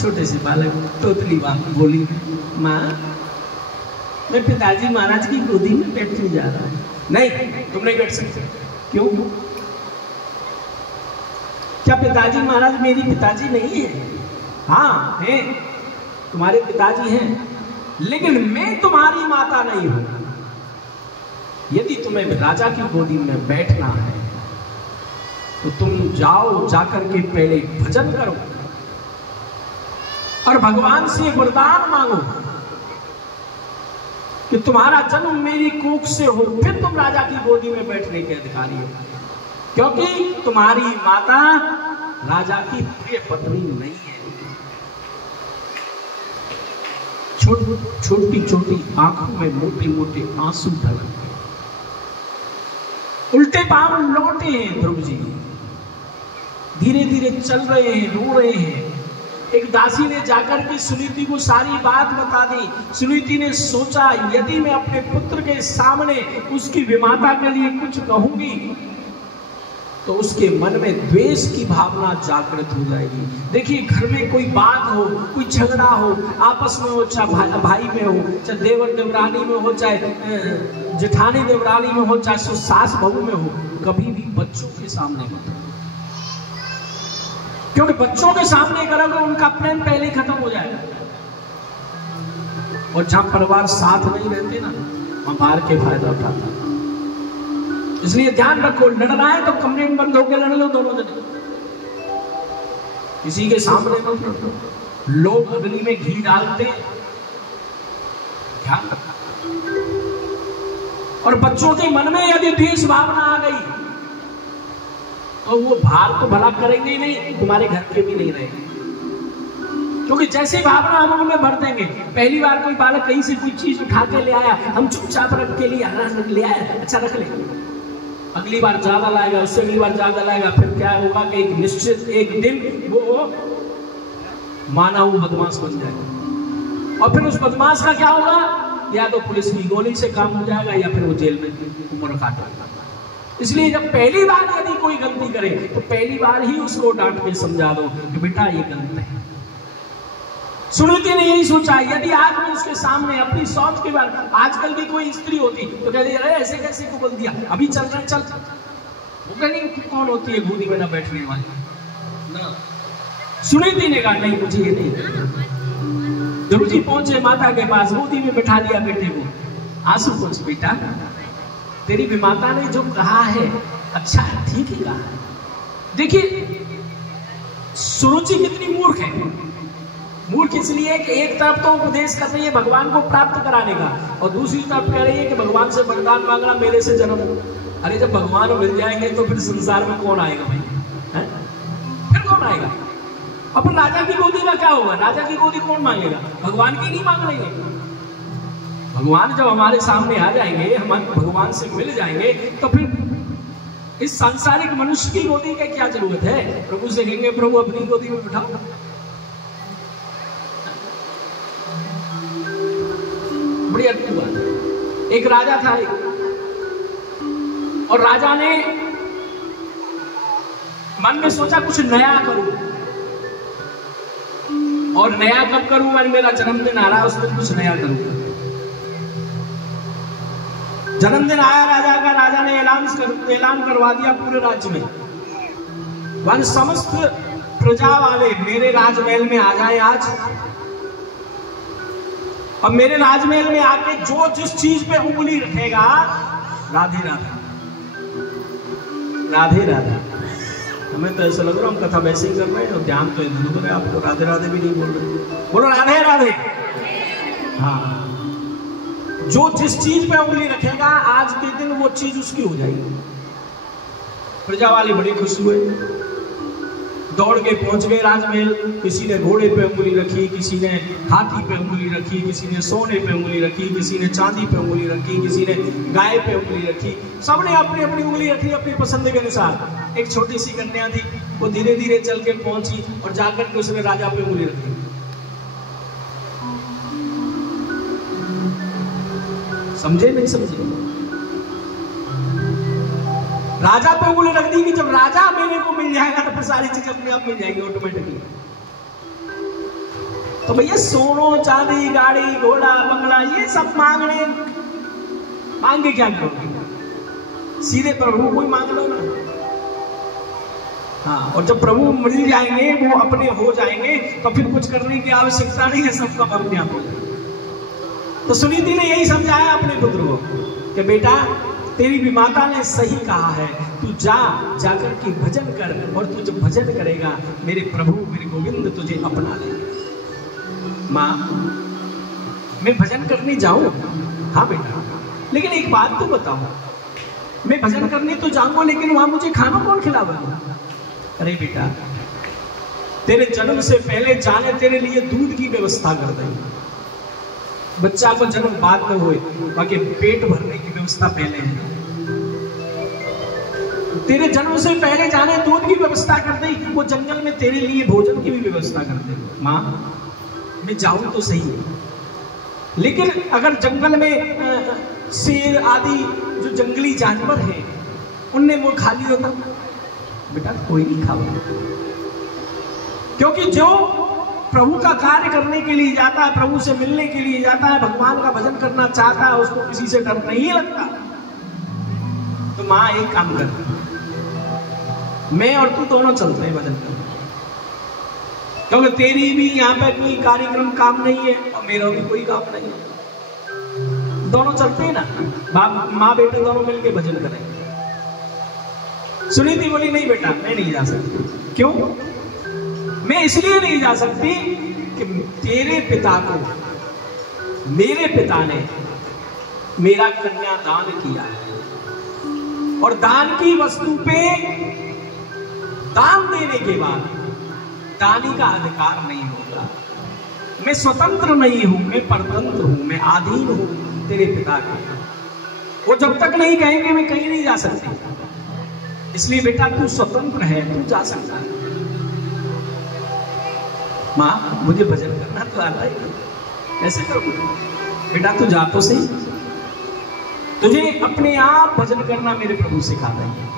छोटे से बालक तोतली बात बोली, माँ मैं पिताजी महाराज की गोदी में बैठने जा रहा हूँ। नहीं, तुम नहीं बैठ सकते। क्यों? क्या पिताजी महाराज मेरी पिताजी नहीं है? हाँ हैं, तुम्हारे पिताजी हैं, लेकिन मैं तुम्हारी माता नहीं हूं। यदि तुम्हें राजा की गोदी में बैठना है तो तुम जाओ, जाकर के पहले भजन करो और भगवान से वरदान मांगो कि तुम्हारा जन्म मेरी कोख से हो, फिर तुम राजा की गोदी में बैठने के अधिकारी हो, क्योंकि तुम्हारी माता राजा की प्रिय पत्नी नहीं है। छोटी छोटी आंखों में मोटे मोटे आंसू ढलक गए, उल्टे पांव लौटे हैं ध्रुव जी, धीरे धीरे चल रहे हैं, रो रहे हैं। एक दासी ने जाकर के सुनीति को सारी बात बता दी। सुनीति ने सोचा, यदि मैं अपने पुत्र के सामने उसकी विमाता के लिए कुछ कहूंगी तो उसके मन में द्वेष की भावना जागृत हो जाएगी। देखिए, घर में कोई बात हो, कोई झगड़ा हो, आपस में हो, चाहे भाई में हो, चाहे देवर देवरानी में हो, चाहे जेठानी देवरानी में हो, चाहे सास बहू में हो, कभी भी बच्चों के सामने मत, क्योंकि बच्चों के सामने करोगे उनका प्रेम पहले ही खत्म हो जाएगा। और जहां परिवार साथ नहीं रहते ना, वहां बाहर के फायदा उठाता है। इसलिए ध्यान रखो, लड़ना है तो कमरे में बंद होकर लड़ लो दोनों जने, किसी के सामने मत लड़ो। लोग अग्नि में घी डालते हैं, ध्यान रखो। और बच्चों के मन में यदि द्वेष भावना आ गई तो वो बाहर तो भला करेंगे ही नहीं, तुम्हारे घर के भी नहीं रहेंगे, क्योंकि जैसे भावना हम उनमें भर देंगे। पहली बार कोई बालक कहीं से कोई चीज उठा के ले आया, हम चुपचाप रख के ले आया, अच्छा रख ले, अगली बार ज्यादा लाएगा, उससे अगली बार ज्यादा लाएगा, फिर क्या होगा कि एक निश्चित एक दिन वो माना हुआ बदमाश बन जाएगा। और फिर उस बदमाश का क्या होगा, या तो पुलिस की गोली से काम हो जाएगा या फिर वो जेल में उम्र काटेगा। इसलिए जब पहली बार यदि कोई गलती करे तो पहली बार ही उसको डांट के समझा दो कि बेटा ये गलत है। सुनीति ने यही सोचा, यदि आज मैं उसके सामने अपनी सोच के बारे, आजकल की कोई स्त्री होती तो कहती अरे ऐसे कैसे को बोल दिया, अभी चल रहे चल, वो कहनी कौन होती है गोदी में ना बैठने वाली ना। सुनीति ने कहा नहीं, मुझे ये नहीं। ध्रुव जी पहुंचे माता के पास, गोदी में बैठा दिया बेटे को। आंसू पोंछ बेटा, तेरी विमाता ने जो कहा है अच्छा है, ठीक ही कहा है। देखिए सुरुचि कितनी मूर्ख है। मूर्ख इसलिए कि एक तरफ तो उपदेश कर रही है भगवान को प्राप्त कराने का, और दूसरी तरफ कह रही है कि भगवान से वरदान मांगना, मेरे से जन्म हो। अरे जब भगवान मिल जाएंगे तो फिर संसार में कौन आएगा भाई, है? फिर कौन आएगा? अपन राजा की गोदी में क्या होगा? राजा की गोदी कौन मांगेगा? भगवान की नहीं मांग लेंगे। भगवान जब हमारे सामने आ जाएंगे, हम भगवान से मिल जाएंगे, तो फिर इस सांसारिक मनुष्य की गोदी की क्या जरूरत है? प्रभु से कहेंगे प्रभु अपनी गोदी में बिठाओ। बड़ी अद्भुत बात। एक राजा था, और राजा ने मन में सोचा कुछ नया करूं, और नया कब करूं, मैं मेरा जन्मदिन आ रहा है, उस दिन कुछ नया करूंगा। जन्मदिन आया राजा का, राजा ने ऐलान करवा दिया पूरे राज्य में, वन समस्त प्रजा वाले मेरे राजमहल में आ जाए आज, और मेरे राजमहल में आके जो जिस चीज पे उंगली रखेगा, राधे राधे राधे राधे। हमें तो ऐसा लग रहा है हम कथा वैसे ही कर रहे हैं और ध्यान तो इधर उधर है, आपको राधे राधे भी नहीं बोल रहे। बोलो राधे राधे। हाँ, जो जिस चीज पे उंगली रखेगा आज के दिन वो चीज उसकी हो जाएगी। प्रजा वाले बड़े खुश हुए, दौड़ के पहुंच गए राजमहल। किसी ने घोड़े पे उंगली रखी, किसी ने हाथी पे उंगली रखी, किसी ने सोने पे उंगली रखी, किसी ने चांदी पे उंगली रखी, किसी ने गाय पे उंगली रखी। सबने अपनी अपनी उंगली रखी अपनी पसंद के अनुसार। एक छोटी सी कन्या थी, वो धीरे धीरे चल के पहुंची और जाकर के उसने राजा पे उंगली रखी। समझे नहीं समझे? राजा पे उंगली रख दी कि जब राजा मेरे को मिल जाएगा तो फिर सारी चीज अपने आप मिल जाएगी ऑटोमेटिकली। तो भैया सोनो चांदी गाड़ी घोड़ा बंगला ये सब मांगने मांग के क्या करोगे? सीधे प्रभु को ही मांग लो ना। हाँ, और जब प्रभु मिल जाएंगे, वो अपने हो जाएंगे, तो फिर कुछ करने की आवश्यकता नहीं है, सबका अपने आप हो जाएगा। तो सुनीति ने यही समझाया अपने पुत्र को कि बेटा तेरी भी माता ने सही कहा है, तू जाकर के भजन कर, और तू जब भजन करेगा मेरे प्रभु मेरे गोविंद तुझे अपना लेंगे। माँ मैं भजन करने जाऊं? हाँ बेटा, लेकिन एक बात तो बताओ, मैं भजन करने तो जाऊंगा, लेकिन वहां मुझे खाना कौन खिलावेगा? अरे बेटा, तेरे जन्म से पहले जाने तेरे लिए दूध की व्यवस्था कर देंगे। बच्चा को जन्म बाद में हुए, बाकी पेट भरने की व्यवस्था पहले है। तेरे जन्म से पहले जाने दूध की व्यवस्था कर दी, वो जंगल में तेरे लिए भोजन की भी व्यवस्था कर दे। माँ मैं जाऊं तो सही, लेकिन अगर जंगल में शेर आदि जो जंगली जानवर हैं उनने वो खा लिया होता? बेटा कोई नहीं खाओ, क्योंकि जो प्रभु का कार्य करने के लिए जाता है, प्रभु से मिलने के लिए जाता है, भगवान का भजन करना चाहता है, उसको किसी से डर नहीं लगता। तो माँ एक काम कर, मैं और तू दोनों चलते हैं भजन करने, क्योंकि तेरी भी यहाँ पे कोई कार्यक्रम काम नहीं है और मेरा भी कोई काम नहीं है। दोनों चलते हैं ना, माँ बेटे दोनों मिलके भजन करेंगे। सुनीति बोली नहीं बेटा मैं नहीं जा सकती। क्यों? मैं इसलिए नहीं जा सकती कि तेरे पिता को मेरे पिता ने मेरा कन्या दान किया है, और दान की वस्तु पे दान देने के बाद दानी का अधिकार नहीं होगा। मैं स्वतंत्र नहीं हूं, मैं परतंत्र हूं, मैं अधीन हूं तेरे पिता के। वो जब तक नहीं कहेंगे मैं कहीं नहीं जा सकती। इसलिए बेटा तू स्वतंत्र है, तू जा सकता है। माँ मुझे भजन करना तो आता है, ऐसे करो बेटा, तू जा तो सही, तुझे अपने आप भजन करना मेरे प्रभु सिखा देंगे।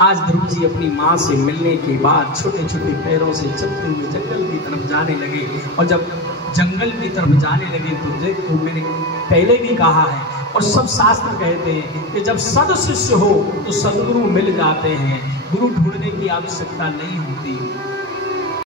आज ध्रुव जी अपनी माँ से मिलने के बाद छोटे छोटे पैरों से चलते हुए जंगल की तरफ जाने लगे, और जब जंगल की तरफ जाने लगे तो देखो मैंने पहले भी कहा है, और सब शास्त्र कहते हैं कि जब सद शिष्य हो तो सदगुरु मिल जाते हैं, गुरु ढूंढने की आवश्यकता नहीं होती।